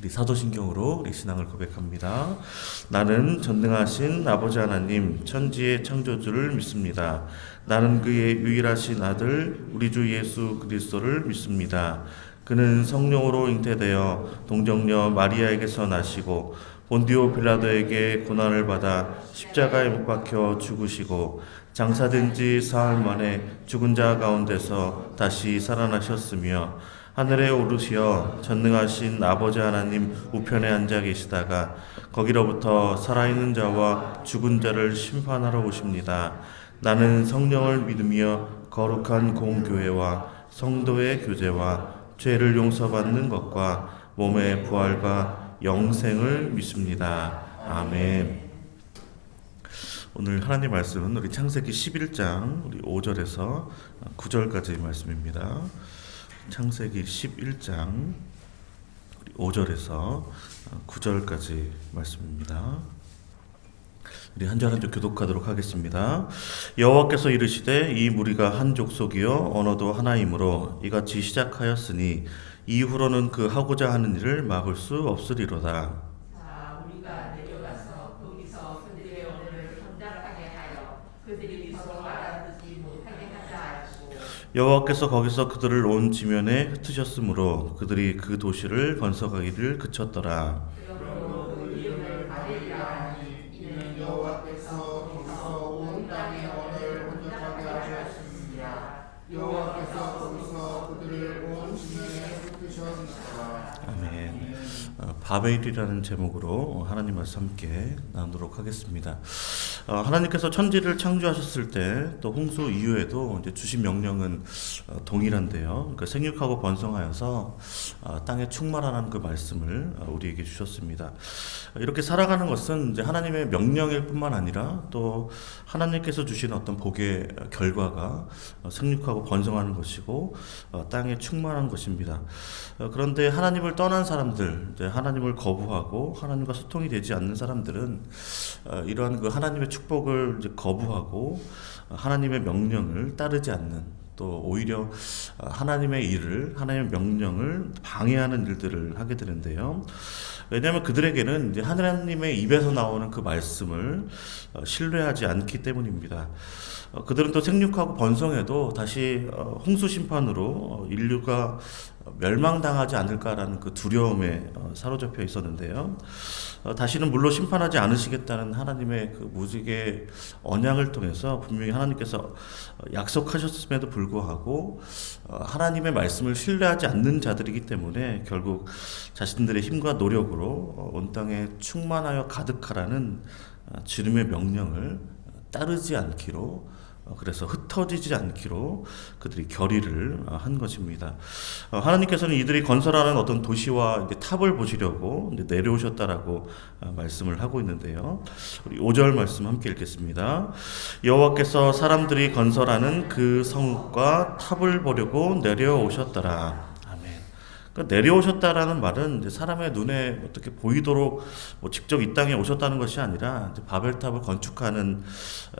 우리 사도신경으로 우리 신앙을 고백합니다. 나는 전능하신 아버지 하나님 천지의 창조주를 믿습니다. 나는 그의 유일하신 아들 우리 주 예수 그리스도를 믿습니다. 그는 성령으로 잉태되어 동정녀 마리아에게서 나시고 본디오 빌라도에게 고난을 받아 십자가에 못 박혀 죽으시고 장사된 지 사흘 만에 죽은 자 가운데서 다시 살아나셨으며 하늘에 오르시어 전능하신 아버지 하나님 우편에 앉아 계시다가 거기로부터 살아있는 자와 죽은 자를 심판하러 오십니다. 나는 성령을 믿으며 거룩한 공교회와 성도의 교제와 죄를 용서받는 것과 몸의 부활과 영생을 믿습니다. 아멘. 오늘 하나님 말씀은 우리 창세기 11장 우리 5절에서 9절까지 말씀입니다. 창세기 11장 5절에서 9절까지 말씀입니다. 우리 한 절 한 절 교독하도록 하겠습니다. 여호와께서 이르시되 이 무리가 한 족속이요 언어도 하나이므로 이같이 시작하였으니 이후로는 그 하고자 하는 일을 막을 수 없으리로다. 우리가 내려가서 거기서 그들의 언어를 번잡하게 하여 그들이 서로 알아듣지 못하게 하자 하였고 여호와께서 거기서 그들을 온 지면에 흩으셨으므로 그들이 그 도시를 건설하기를 그쳤더라. 그러므로 그 이름을 바벨이라 하니 이는 여호와께서 거기서 온 땅의 언어를 번잡하게 하셨습니다. 여호와께서 거기서 그들을 온 지면에 흩으셨습니다. 아멘. 바벨이라는 제목으로 하나님 말씀 함께 나누도록 하겠습니다. 하나님께서 천지를 창조하셨을 때 또 홍수 이후에도 이제 주신 명령은 동일한데요. 그러니까 생육하고 번성하여서 땅에 충만하라는 그 말씀을 우리에게 주셨습니다. 이렇게 살아가는 것은 이제 하나님의 명령일 뿐만 아니라 또 하나님께서 주신 어떤 복의 결과가 생육하고 번성하는 것이고 땅에 충만한 것입니다. 그런데 하나님을 떠난 사람들, 이제 하나님을 거부하고 하나님과 소통이 되지 않는 사람들은 이러한 그 하나님의 축복을 이제 거부하고 하나님의 명령을 따르지 않는, 또 오히려 하나님의 일을, 하나님의 명령을 방해하는 일들을 하게 되는데요. 왜냐하면 그들에게는 이제 하나님의 입에서 나오는 그 말씀을 신뢰하지 않기 때문입니다. 그들은 또 생육하고 번성해도 다시 홍수 심판으로 인류가 멸망당하지 않을까라는 그 두려움에 사로잡혀 있었는데요. 다시는 물로 심판하지 않으시겠다는 하나님의 그 무지개 언약을 통해서 분명히 하나님께서 약속하셨음에도 불구하고 하나님의 말씀을 신뢰하지 않는 자들이기 때문에 결국 자신들의 힘과 노력으로 온 땅에 충만하여 가득하라는 주님의 명령을 따르지 않기로, 그래서 흩어지지 않기로 그들이 결의를 한 것입니다. 하나님께서는 이들이 건설하는 어떤 도시와 이제 탑을 보시려고 이제 내려오셨다라고 말씀을 하고 있는데요. 우리 5절 말씀 함께 읽겠습니다. 여호와께서 사람들이 건설하는 그 성읍과 탑을 보려고 내려오셨더라. 내려오셨다라는 말은 이제 사람의 눈에 어떻게 보이도록 직접 이 땅에 오셨다는 것이 아니라 이제 바벨탑을 건축하는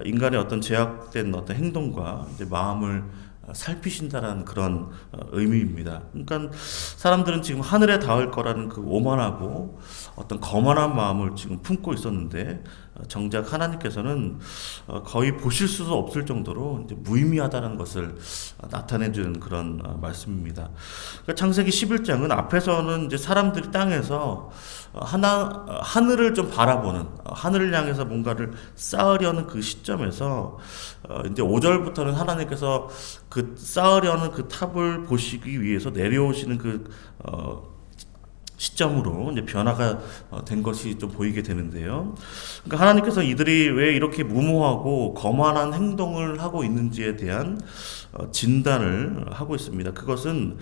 인간의 어떤 제약된 어떤 행동과 이제 마음을 살피신다라는 그런 의미입니다. 그러니까 사람들은 지금 하늘에 닿을 거라는 그 오만하고 어떤 거만한 마음을 지금 품고 있었는데 정작 하나님께서는 거의 보실 수도 없을 정도로 이제 무의미하다는 것을 나타내주는 그런 말씀입니다. 그러니까 창세기 11장은 앞에서는 이제 사람들이 땅에서 하늘을 좀 바라보는, 하늘을 향해서 뭔가를 쌓으려는 그 시점에서 이제 5절부터는 하나님께서 그 쌓으려는 그 탑을 보시기 위해서 내려오시는 그 시점으로 이제 변화가 된 것이 좀 보이게 되는데요. 그러니까 하나님께서 이들이 왜 이렇게 무모하고 거만한 행동을 하고 있는지에 대한 진단을 하고 있습니다. 그것은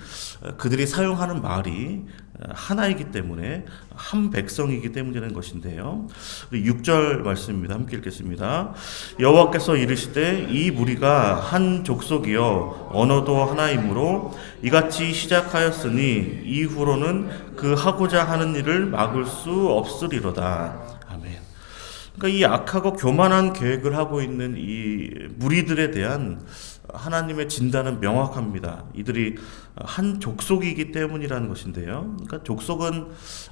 그들이 사용하는 말이 하나이기 때문에 한 백성이기 때문이라는 것인데요. 6절 말씀입니다. 함께 읽겠습니다. 여호와께서 이르시되 이 무리가 한 족속이요 언어도 하나이므로 이같이 시작하였으니 이후로는 그 하고자 하는 일을 막을 수 없으리로다. 아멘. 그러니까 이 악하고 교만한 계획을 하고 있는 이 무리들에 대한 하나님의 진단은 명확합니다. 이들이 한 족속이기 때문이라는 것인데요. 그러니까 족속은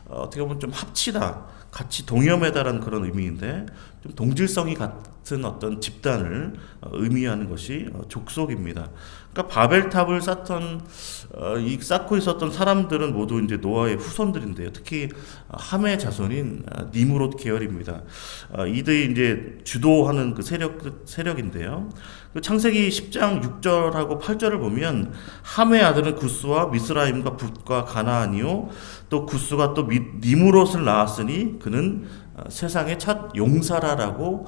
어떻게 보면 좀 합치다, 같이 동여매다라는 그런 의미인데 좀 동질성이 같은 어떤 집단을 의미하는 것이 족속입니다. 그러니까 바벨탑을 쌓고 있었던 사람들은 모두 이제 노아의 후손들인데요. 특히 함의 자손인 니므롯 계열입니다. 이들이 이제 주도하는 그 세력인데요. 그 창세기 10장 6절하고 8절을 보면 함의 아들은 구스와 미스라임과 붓과 가나안이요 또 구스가 또 니므롯을 낳았으니 그는 세상의 첫 용사라라고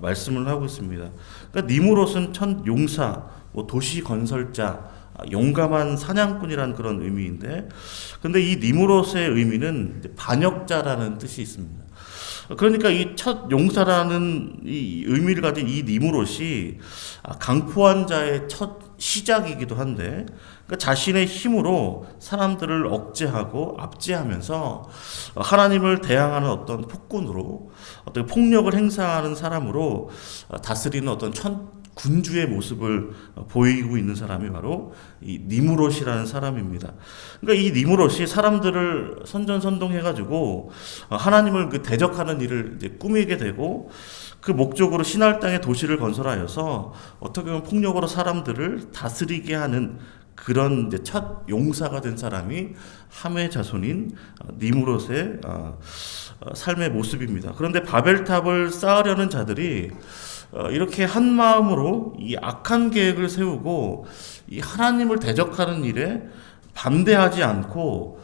말씀을 하고 있습니다. 그러니까 니므롯은 첫 용사, 도시 건설자, 용감한 사냥꾼이라는 그런 의미인데, 근데 이 니므롯의 의미는 반역자라는 뜻이 있습니다. 그러니까 이 첫 용사라는 이 의미를 가진 이 니므롯이 강포한 자의 첫 시작이기도 한데, 그러니까 자신의 힘으로 사람들을 억제하고 압제하면서 하나님을 대항하는 어떤 폭군으로 어떤 폭력을 행사하는 사람으로 다스리는 어떤 군주의 모습을 보이고 있는 사람이 바로 이 니므롯이라는 사람입니다. 그러니까 이 니므롯이 사람들을 선전선동해가지고 하나님을 그 대적하는 일을 이제 꾸미게 되고 그 목적으로 신할 땅에 도시를 건설하여서 어떻게 보면 폭력으로 사람들을 다스리게 하는 그런 이제 첫 용사가 된 사람이 함의 자손인 니므롯의 삶의 모습입니다. 그런데 바벨탑을 쌓으려는 자들이 이렇게 한 마음으로 이 악한 계획을 세우고 이 하나님을 대적하는 일에 반대하지 않고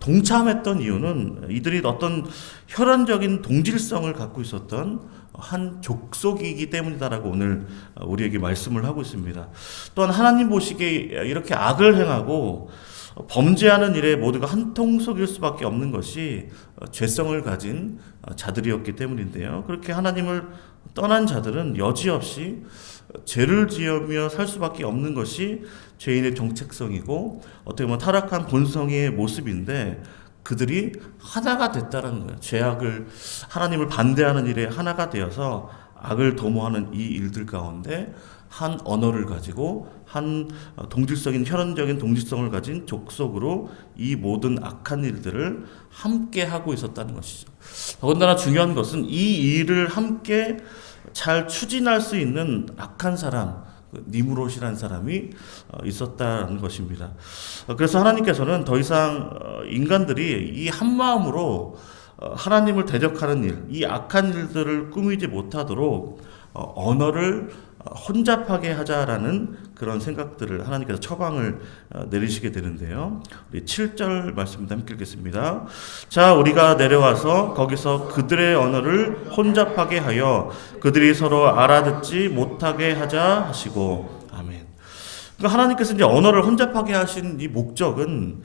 동참했던 이유는 이들이 어떤 혈연적인 동질성을 갖고 있었던 한 족속이기 때문이다라고 오늘 우리에게 말씀을 하고 있습니다. 또한 하나님 보시기에 이렇게 악을 행하고 범죄하는 일에 모두가 한 통속일 수밖에 없는 것이 죄성을 가진 자들이었기 때문인데요. 그렇게 하나님을 떠난 자들은 여지없이 죄를 지으며 살 수밖에 없는 것이 죄인의 정체성이고 어떻게 보면 타락한 본성의 모습인데 그들이 하나가 됐다는 거예요. 죄악을 하나님을 반대하는 일에 하나가 되어서 악을 도모하는 이 일들 가운데 한 언어를 가지고 한 동질적인 혈연적인 동질성을 가진 족속으로 이 모든 악한 일들을 함께 하고 있었다는 것이죠. 더군다나 중요한 것은 이 일을 함께 잘 추진할 수 있는 악한 사람, 니므롯이라는 사람이 있었다는 것입니다. 그래서 하나님께서는 더 이상 인간들이 이 한 마음으로 하나님을 대적하는 일, 이 악한 일들을 꾸미지 못하도록 언어를 혼잡하게 하자라는 그런 생각들을 하나님께서 처방을 내리시게 되는데요. 우리 7절 말씀 함께 읽겠습니다. 자, 우리가 내려와서 거기서 그들의 언어를 혼잡하게 하여 그들이 서로 알아듣지 못하게 하자 하시고. 아멘. 그러니까 하나님께서 이제 언어를 혼잡하게 하신 이 목적은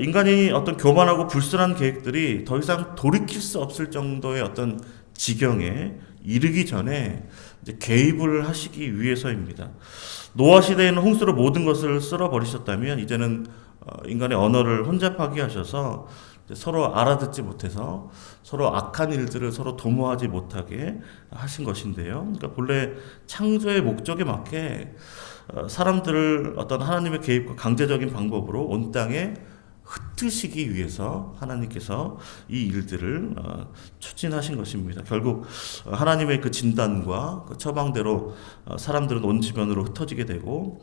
인간이 어떤 교만하고 불순한 계획들이 더 이상 돌이킬 수 없을 정도의 어떤 지경에 이르기 전에 이제 개입을 하시기 위해서입니다. 노아 시대에는 홍수로 모든 것을 쓸어버리셨다면 이제는 인간의 언어를 혼잡하게 하셔서 서로 알아듣지 못해서 서로 악한 일들을 서로 도모하지 못하게 하신 것인데요. 그러니까 본래 창조의 목적에 맞게 사람들을 어떤 하나님의 개입과 강제적인 방법으로 온 땅에 흩으시기 위해서 하나님께서 이 일들을 추진하신 것입니다. 결국 하나님의 그 진단과 그 처방대로 사람들은 온 지면으로 흩어지게 되고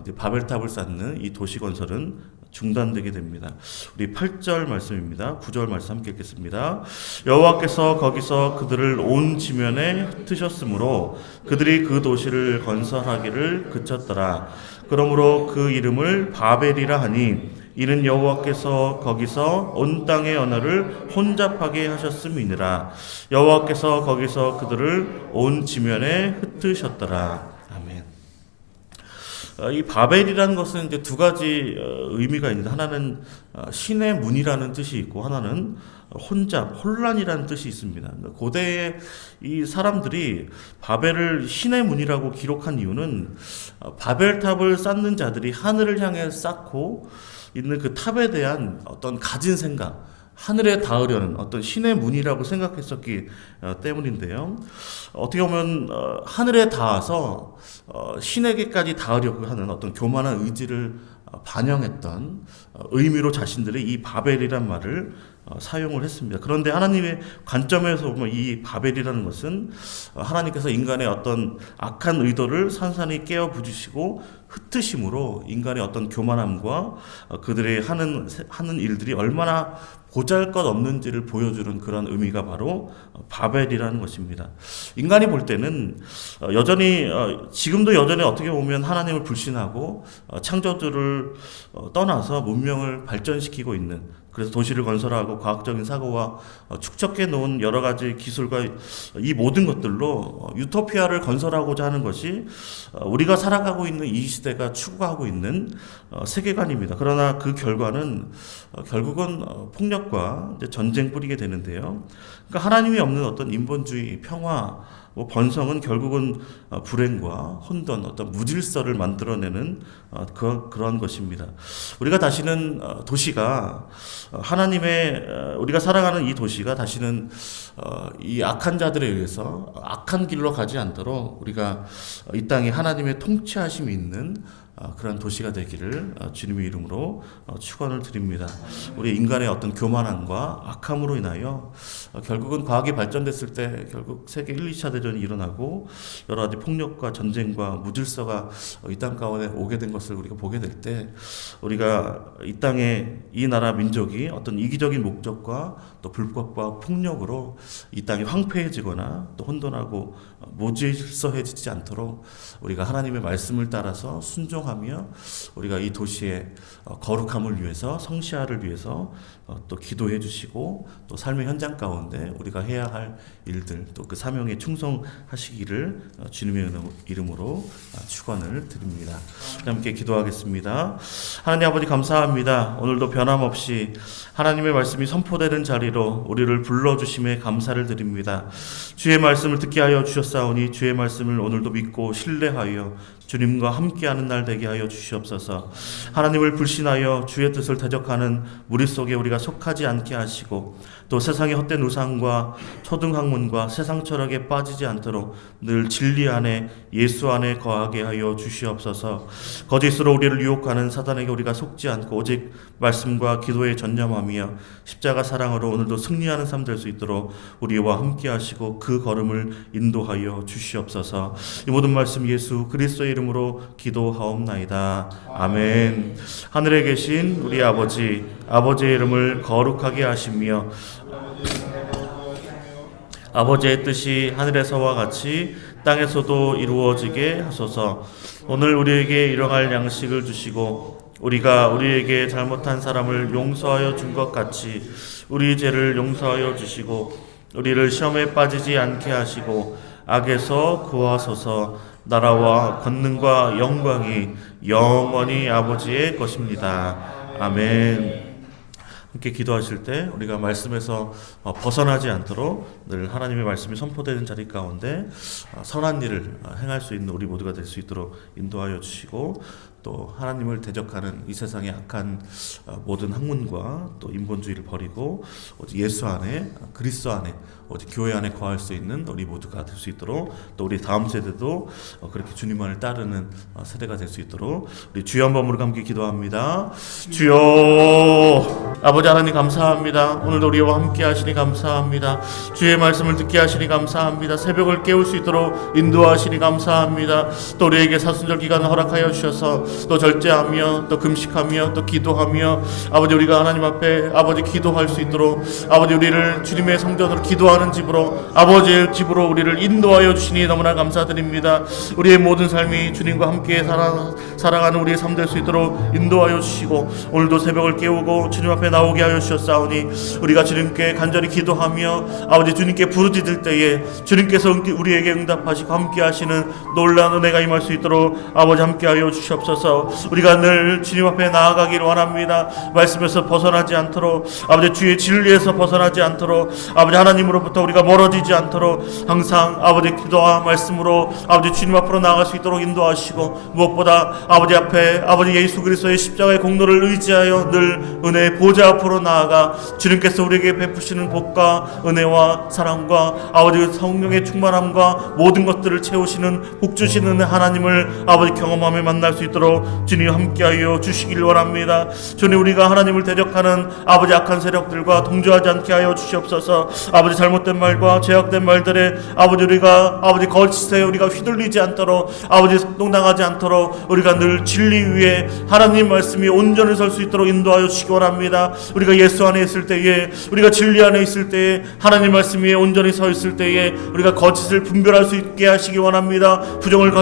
이제 바벨탑을 쌓는 이 도시 건설은 중단되게 됩니다. 우리 8절 말씀입니다. 9절 말씀 함께 읽겠습니다. 여호와께서 거기서 그들을 온 지면에 흩으셨으므로 그들이 그 도시를 건설하기를 그쳤더라. 그러므로 그 이름을 바벨이라 하니 이는 여호와께서 거기서 온 땅의 언어를 혼잡하게 하셨음이니라. 여호와께서 거기서 그들을 온 지면에 흩으셨더라. 아멘. 이 바벨이라는 것은 이제 두 가지 의미가 있는데 하나는 신의 문이라는 뜻이 있고 하나는 혼란이라는 뜻이 있습니다. 고대의 이 사람들이 바벨을 신의 문이라고 기록한 이유는 바벨탑을 쌓는 자들이 하늘을 향해 쌓고 있는 그 탑에 대한 어떤 가진 생각, 하늘에 닿으려는 어떤 신의 문이라고 생각했었기 때문인데요. 어떻게 보면 하늘에 닿아서 신에게까지 닿으려고 하는 어떤 교만한 의지를 반영했던 의미로 자신들의 이 바벨이란 말을 사용을 했습니다. 그런데 하나님의 관점에서 보면 이 바벨이라는 것은 하나님께서 인간의 어떤 악한 의도를 산산히 깨어 부주시고 흩으심으로 인간의 어떤 교만함과 그들의 하는 일들이 얼마나 보잘것없는지를 보여주는 그런 의미가 바로 바벨이라는 것입니다. 인간이 볼 때는 여전히 지금도 여전히 어떻게 보면 하나님을 불신하고 창조주를 떠나서 문명을 발전시키고 있는, 그래서 도시를 건설하고 과학적인 사고와 축적해 놓은 여러 가지 기술과 이 모든 것들로 유토피아를 건설하고자 하는 것이 우리가 살아가고 있는 이 시대가 추구하고 있는 세계관입니다. 그러나 그 결과는 결국은 폭력과 이제 전쟁 뿌리게 되는데요. 그러니까 하나님이 없는 어떤 인본주의, 평화, 번성은 결국은 불행과 혼돈, 어떤 무질서를 만들어내는 그런 것입니다. 우리가 다시는 도시가 우리가 살아가는 이 도시가 다시는 이 악한 자들에 의해서 악한 길로 가지 않도록 우리가 이 땅에 하나님의 통치하심이 있는 그런 도시가 되기를 주님의 이름으로 축원을 드립니다. 우리 인간의 어떤 교만함과 악함으로 인하여 결국은 과학이 발전됐을 때 결국 세계 1, 2차 대전이 일어나고 여러 가지 폭력과 전쟁과 무질서가 이 땅 가운데 오게 된 것을 우리가 보게 될 때, 우리가 이 땅에 이 나라 민족이 어떤 이기적인 목적과 또 불법과 폭력으로 이 땅이 황폐해지거나 또 혼돈하고 무질서해지지 않도록 우리가 하나님의 말씀을 따라서 순종하며 우리가 이 도시의 거룩함을 위해서, 성시화를 위해서 또 기도해 주시고, 또 삶의 현장 가운데 우리가 해야 할 일들, 또 그 사명에 충성하시기를 주님의 이름으로 축원을 드립니다. 함께 기도하겠습니다. 하나님 아버지 감사합니다. 오늘도 변함없이 하나님의 말씀이 선포되는 자리로 우리를 불러주심에 감사를 드립니다. 주의 말씀을 듣게 하여 주셨사오니 주의 말씀을 오늘도 믿고 신뢰하여 주님과 함께하는 날 되게 하여 주시옵소서. 하나님을 불신하여 주의 뜻을 대적하는 무리 속에 우리가 속하지 않게 하시고, 또 세상의 헛된 우상과 초등학문과 세상 철학에 빠지지 않도록 늘 진리 안에, 예수 안에 거하게 하여 주시옵소서. 거짓으로 우리를 유혹하는 사단에게 우리가 속지 않고 오직 말씀과 기도에 전념하며 십자가 사랑으로 오늘도 승리하는 삶 될 수 있도록 우리와 함께 하시고 그 걸음을 인도하여 주시옵소서. 이 모든 말씀 예수 그리스도의 이름으로 기도하옵나이다. 아멘. 하늘에 계신 우리 아버지의 이름을 거룩하게 하시며 아버지의 뜻이 하늘에서와 같이 땅에서도 이루어지게 하소서. 오늘 우리에게 일용할 양식을 주시고 우리가 우리에게 잘못한 사람을 용서하여 준 것 같이 우리 죄를 용서하여 주시고 우리를 시험에 빠지지 않게 하시고 악에서 구하소서. 나라와 권능과 영광이 영원히 아버지의 것입니다. 아멘. 함께 기도하실 때 우리가 말씀에서 벗어나지 않도록 늘 하나님의 말씀이 선포되는 자리 가운데 선한 일을 행할 수 있는 우리 모두가 될 수 있도록 인도하여 주시고, 또 하나님을 대적하는 이 세상의 악한 모든 학문과 또 인본주의를 버리고 오직 예수 안에, 그리스도 안에, 오직 교회 안에 거할 수 있는 우리 모두가 될 수 있도록, 또 우리 다음 세대도 그렇게 주님만을 따르는 세대가 될 수 있도록 우리 주여 한번 부르고 함께 기도합니다. 주여. 아버지 하나님 감사합니다. 오늘도 우리와 함께 하시니 감사합니다. 주의 말씀을 듣게 하시니 감사합니다. 새벽을 깨울 수 있도록 인도하시니 감사합니다. 또 우리에게 사순절 기간을 허락하여 주셔서 또 절제하며 또 금식하며 또 기도하며 아버지 우리가 하나님 앞에 아버지 기도할 수 있도록 아버지 우리를 주님의 성전으로 기도하는 집으로, 아버지의 집으로 우리를 인도하여 주시니 너무나 감사드립니다. 우리의 모든 삶이 주님과 함께 살아가는 우리의 삶 될 수 있도록 인도하여 주시고, 오늘도 새벽을 깨우고 주님 앞에 나오게 하여 주셨사오니 우리가 주님께 간절히 기도하며 아버지 주님께 부르짖을 때에 주님께서 우리에게 응답하시고 함께 하시는 놀라운 은혜가 임할 수 있도록 아버지 함께 하여 주시옵소서. 주시옵소서. 우리가 늘 주님 앞에 나아가길 원합니다. 말씀에서 벗어나지 않도록, 아버지 주의 진리에서 벗어나지 않도록, 아버지 하나님으로부터 우리가 멀어지지 않도록 항상 아버지 기도와 말씀으로 아버지 주님 앞으로 나아갈 수 있도록 인도하시고, 무엇보다 아버지 앞에 아버지 예수 그리스도의 십자가의 공로를 의지하여 늘 은혜의 보좌 앞으로 나아가 주님께서 우리에게 베푸시는 복과 은혜와 사랑과 아버지 성령의 충만함과 모든 것들을 채우시는 복 주시는 하나님을 아버지 경험하며 만날 수 있도록 주님 함께하여 주시길 원합니다. 주님, 우리가 하나님을 대적하는 아버지 악한 세력들과 동조하지 않게 하여 주시옵소서. 아버지 잘못된 말과 죄악된 말들에 아버지 우리가 아버지 거짓에 우리가 휘둘리지 않도록, 아버지 속동당하지 않도록 우리가 늘 진리 위에 하나님 말씀이 온전히 설 수 있도록 인도하여 주시기 원합니다. 우리가 예수 안에 있을 때에, 우리가 진리 안에 있을 때에, 하나님 말씀 위에 온전히 서 있을 때에 우리가 거짓을 분별할 수 있게 하시기 원합니다. 부정을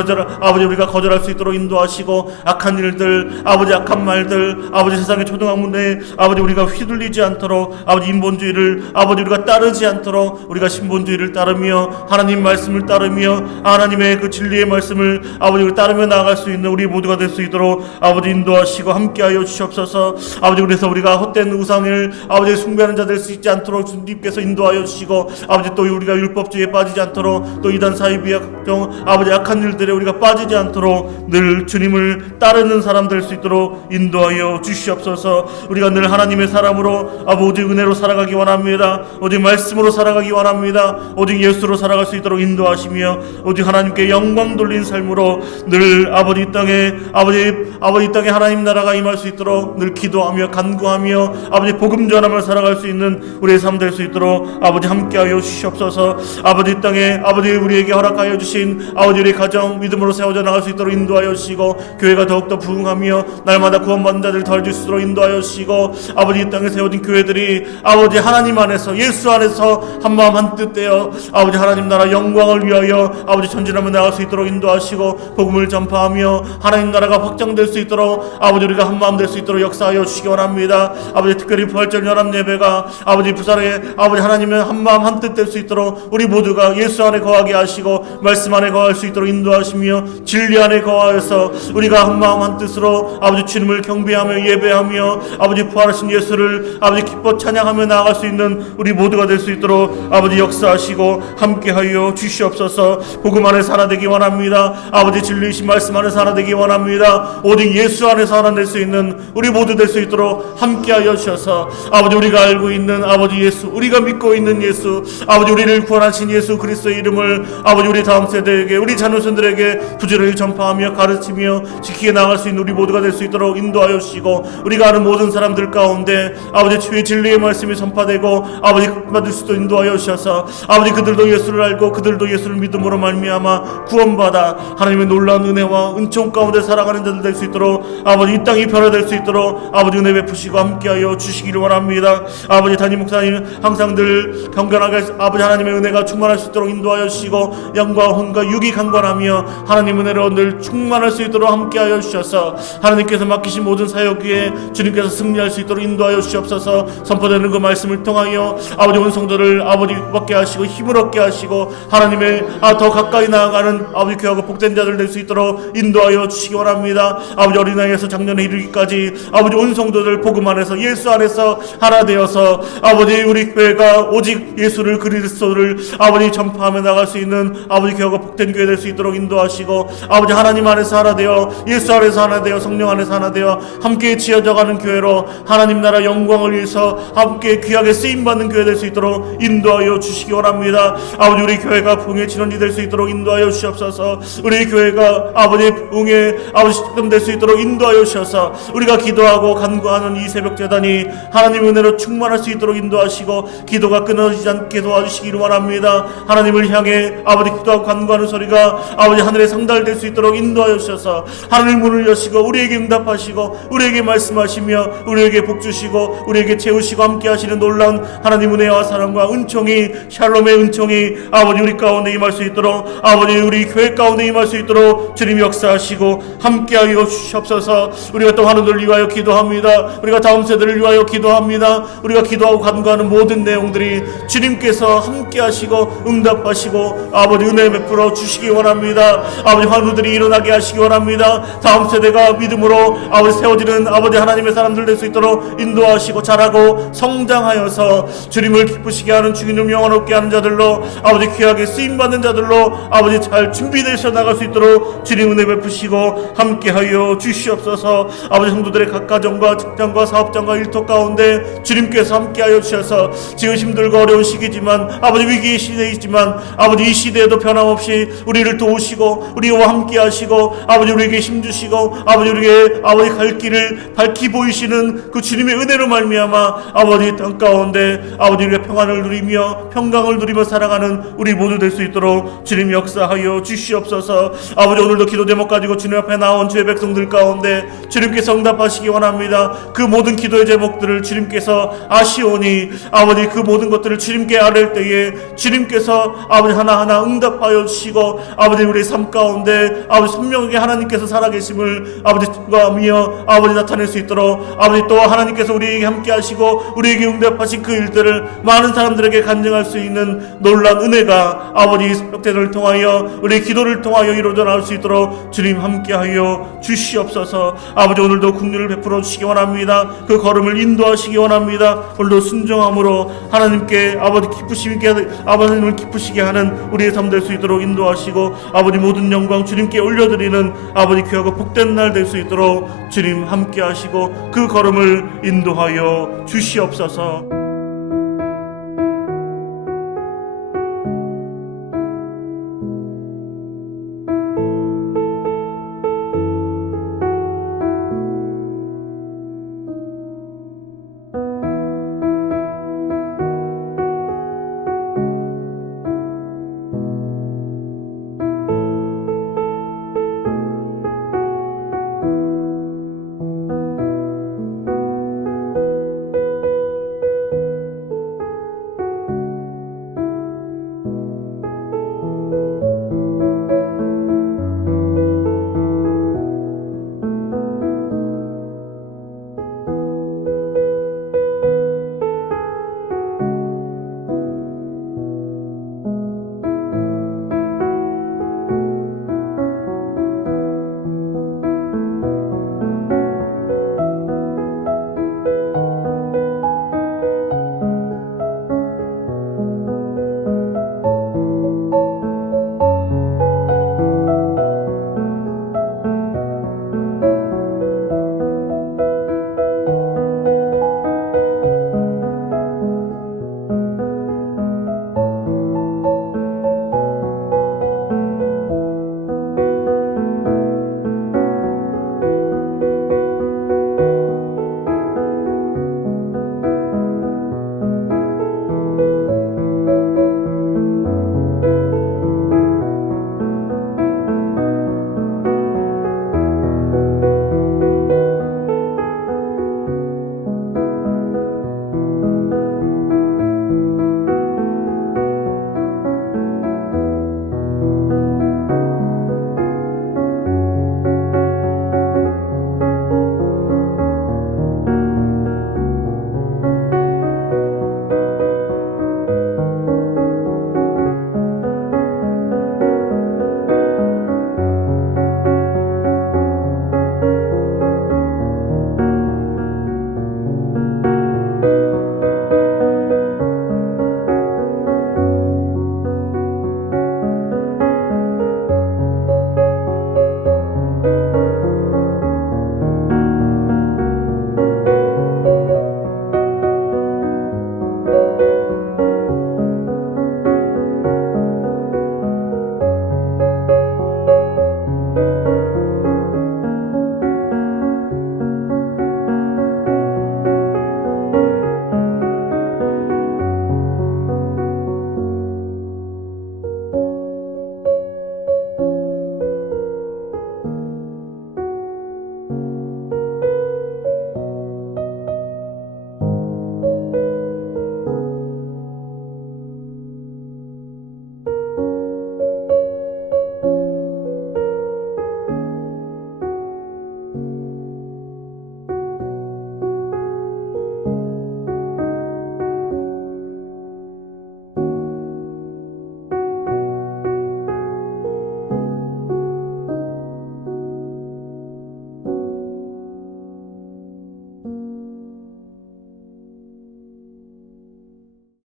아버지 우리가 거절할 수 있도록 인도하시고, 악한 일들, 아버지 악한 말들, 아버지 세상의 초등학문에 아버지 우리가 휘둘리지 않도록, 아버지 인본주의를 아버지 우리가 따르지 않도록 우리가 신본주의를 따르며 하나님 말씀을 따르며 하나님의 그 진리의 말씀을 아버지 우리 따르며 나아갈 수 있는 우리 모두가 될 수 있도록 아버지 인도하시고 함께하여 주시옵소서. 아버지, 그래서 우리가 헛된 우상을 아버지 숭배하는 자 될 수 있지 않도록 주님께서 인도하여 주시고, 아버지 또 우리가 율법주의에 빠지지 않도록, 또 이단 사이비와 각종 아버지 악한 일들에 우리가 빠지지 않도록 늘 주님을 따르는 사람 될 수 있도록 인도하여 주시옵소서. 우리가 늘 하나님의 사람으로 오직 은혜로 살아가기 원합니다. 오직 말씀으로 살아가기 원합니다. 오직 예수로 살아갈 수 있도록 인도하시며, 오직 하나님께 영광 돌린 삶으로 늘 아버지 이 땅에 아버지 이 땅에 하나님 나라가 임할 수 있도록 늘 기도하며 간구하며 아버지 복음 전하며 살아갈 수 있는 우리의 삶 될 수 있도록 아버지 함께하여 주시옵소서. 아버지 이 땅에 아버지 우리에게 허락하여 주신 아버지 우리 가정 믿음으로 세워져 나갈 수 있도록 인도하여 주시고, 교회가 더욱더 부흥하며 날마다 구원받는 자들 더해질 수 있도록 인도하여 주시고, 아버지 이 땅에 세워진 교회들이 아버지 하나님 안에서 예수 안에서 한마음 한뜻되어 아버지 하나님 나라 영광을 위하여 아버지 전진하며 나갈 수 있도록 인도하시고, 복음을 전파하며 하나님 나라가 확장될 수 있도록 아버지 우리가 한마음 될 수 있도록 역사하여 주시기 원합니다. 아버지 특별히 부활절 연합 예배가 아버지 부산에 아버지 하나님의 한마음 한뜻 될 수 있도록 우리 모두가 예수 안에 거하게 하시고 말씀 안에 거할 수 있도록 인도하시며, 진리 안에 거하여서 우리가 한마음 한뜻으로 아버지 주님을 경배하며 예배하며 아버지 부활하신 예수를 아버지 기뻐 찬양하며 나아갈 수 있는 우리 모두가 될 수 있도록 아버지 역사하시고 함께하여 주시옵소서. 복음 안에서 하나 되기 원합니다. 아버지 진리이신 말씀 안에서 하나 되기 원합니다. 오직 예수 안에서 하나 될 수 있는 우리 모두 될 수 있도록 함께하여 주셔서, 아버지 우리가 알고 있는 아버지 예수, 우리가 믿고 있는 예수, 아버지 우리를 구원하신 예수 그리스도의 이름을 아버지 우리 다음 세대에게, 우리 자녀손들에게 부지런히 전파하며 가르치며 지키게 나갈 수 있는 우리 모두가 될 수 있도록 인도하여 주시고, 우리가 아는 모든 사람들 가운데 아버지 주의 진리의 말씀이 전파되고 아버지 받을 수도 인도하여 주셔서, 아버지 그들도 예수를 알고 그들도 예수를 믿음으로 말미암아 구원받아 하나님의 놀라운 은혜와 은총 가운데 살아가는 자들 될 수 있도록 아버지 이 땅이 변화될 수 있도록 아버지 은혜 베푸시고 함께하여 주시기를 원합니다. 아버지 담임 목사님 항상 늘 경건하게 아버지 하나님의 은혜가 충만할 수 있도록 인도하여 주시고, 영과 혼과 육이 강건하며 하나님 은혜로 늘 충만할 수 있도록 함께하여 주셔서, 하나님께서 맡기신 모든 사역 위에 주님께서 승리할 수 있도록 인도하여 주시옵소서. 선포되는 그 말씀을 통하여 아버지 온 성도를 아버지 받게 하시고 힘을 얻게 하시고 하나님의 더 가까이 나아가는 아버지 귀하고 복된 자들 될 수 있도록 인도하여 주시기 원합니다. 아버지 어린아이에서 작년에 이르기까지 아버지 온 성도들 복음 안에서 예수 안에서 하나 되어서 아버지 우리 교회가 오직 예수를 그리스도를 아버지 전파하며 나갈 수 있는 아버지 귀하고 복된 교회 될 수 있도록 인도하시고, 아버지 하나님 안에서 하나 되어 예수 안에서 하나 되어 성령 안에서 하나 되어 함께 지어져가는 교회로 하나님 나라 영광을 위해서 함께 귀하게 쓰임받는 교회 될 수 있도록 인도하여 주시기 원합니다. 아버지 우리 교회가 부흥의 진원지 될 수 있도록 인도하여 주시옵소서. 우리 교회가 아버지 부흥의 아버지 시점 될 수 있도록 인도하여 주셔서, 우리가 기도하고 간구하는 이 새벽 제단이 하나님 은혜로 충만할 수 있도록 인도하시고 기도가 끊어지지 않게 도와주시기를 원합니다. 하나님을 향해 아버지 기도하고 간구하는 소리가 아버지 하늘에 상달될 수 있도록 인도하여 주셔서, 하늘 문을 여시고 우리에게 응답하시고 우리에게 말씀하시며 우리에게 복 주시고 우리에게 채우시고 함께 하시는 놀라운 하나님 은혜와 사랑과 은총이, 샬롬의 은총이 아버지 우리 가운데 임할 수 있도록, 아버지 우리 교회 가운데 임할 수 있도록 주님 역사하시고 함께하여 주시옵소서. 우리가 또 하늘을 위하여 기도합니다. 우리가 다음 세대를 위하여 기도합니다. 우리가 기도하고 간구하는 모든 내용들이 주님께서 함께하시고 응답하시고 아버지 은혜 베풀어 주시기 원합니다. 아버지 환우들이 일어나게 하시기 원합니다. 다음 세대가 믿음으로 아버지 세워지는 아버지 하나님의 사람들 될 수 있도록 인도하시고 자라고 성장하여서 주님을 기쁘시게 하는 주님을 영원롭게 하는 자들로 아버지 귀하게 쓰임받는 자들로 아버지 잘 준비되셔 나갈 수 있도록 주님 은혜 베푸시고 함께하여 주시옵소서. 아버지 성도들의 각 가정과 직장과 사업장과 일터 가운데 주님께서 함께하여 주셔서 지금 힘들고 어려운 시기지만 아버지 위기의 시대이지만 아버지 이 시대에도 변함없이 우리를 도우시고 우리와 함께하시고 아버지 우리에게 힘주시고 아버지 우리에게 아버지 갈 길을 밝히 보이시는 그 주님의 은혜로 말미암아 아버지 땅 가운데 아버지 우리가 평안을 누리며 평강을 누리며 살아가는 우리 모두 될 수 있도록 주님 역사하여 주시옵소서. 아버지 오늘도 기도 제목 가지고 주님 앞에 나온 주의 백성들 가운데 주님께서 응답하시기 원합니다. 그 모든 기도의 제목들을 주님께서 아시오니 아버지 그 모든 것들을 주님께 아뢰을 때에 주님께서 아버지 하나하나 응답하여 주시고 아버지 우리의 삶 가운데 아버지 선명하게 하나님께서 살아계심을 아버지 증거하며 아버지 나타낼 수 있도록 아버지 또 하나님께서 우리에게 함께 하시고 우리에게 응답하신 그 일들을 많은 사람들에게 간증할 수 있는 놀라운 은혜가 아버지 석대를 통하여 우리의 기도를 통하여 이루어져 나올 수 있도록 주님 함께하여 주시옵소서. 아버지 오늘도 긍휼을 베풀어 주시기 원합니다. 그 걸음을 인도하시기 원합니다. 오늘도 순종함으로 하나님께 아버지 기쁘시게 아버님을 기쁘시게 하는 우리의 삶 될 수 있도록 인도하시고 아버지 모든 영광 주님께 올려드리는 아버지 귀하고 복된 날 될 수 있도록 주님 함께하시고 그 걸음을 인도하여 주시옵소서.